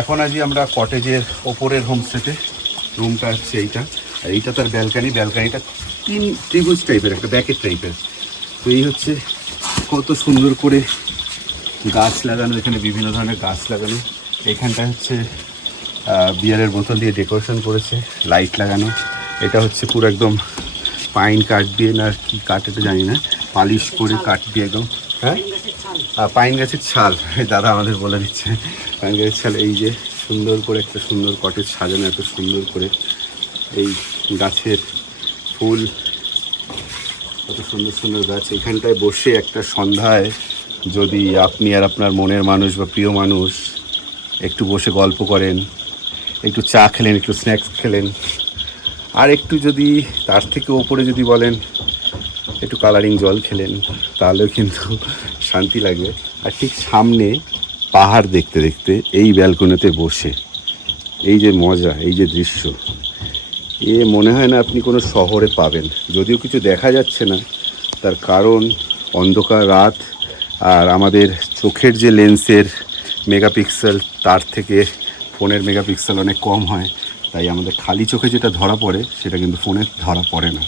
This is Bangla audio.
এখন আজই আমরা কটেজের ওপরের হোমস্টেতে, রুমটা হচ্ছে এইটা, আর এইটা তার ব্যালকানিটা ত্রিভুজ টাইপের, একটা ব্যাকেট টাইপের। তো এই হচ্ছে কত সুন্দর করে গাছ লাগানো, এখানে বিভিন্ন ধরনের গাছ লাগানো। এখানটা হচ্ছে বিয়ারের বোতল দিয়ে ডেকোরেশন করেছে, লাইট লাগানো। এটা হচ্ছে পুরো একদম পাইন কাঠ দিয়ে, না কি কাঠ এটা জানি না, পালিশ করে কাঠ দিয়ে একদম। হ্যাঁ, পাইন গাছের ছাল, দাদা আমাদের বলে দিচ্ছে পাইন গাছের ছাল। এই যে সুন্দর করে একটা সুন্দর কটেজ সাজানো, এত সুন্দর করে এই গাছের ফুল, কত সুন্দর সুন্দর গাছ। এখানটায় বসে একটা সন্ধ্যায় যদি আপনি আর আপনার মনের মানুষ বা প্রিয় মানুষ একটু বসে গল্প করেন, একটু চা খেলেন, একটু স্ন্যাক্স খেলেন, আর একটু যদি তার থেকে ওপরে যদি বলেন একটু কালারিং জল খেলেন, তাহলেও কিন্তু শান্তি লাগবে। আর ঠিক সামনে পাহাড় দেখতে দেখতে এই ব্যালকনিতে বসে এই যে মজা, এই যে দৃশ্য, এ মনে হয় না আপনি কোনো শহরে পাবেন। যদিও কিছু দেখা যাচ্ছে না, তার কারণ অন্ধকার রাত, আর আমাদের চোখের যে লেন্সের মেগাপিক্সেল তার থেকে ফোনের মেগাপিক্সেল অনেক কম হয়, তাই আমাদের খালি চোখে যেটা ধরা পড়ে সেটা কিন্তু ফোনে ধরা পড়ে না।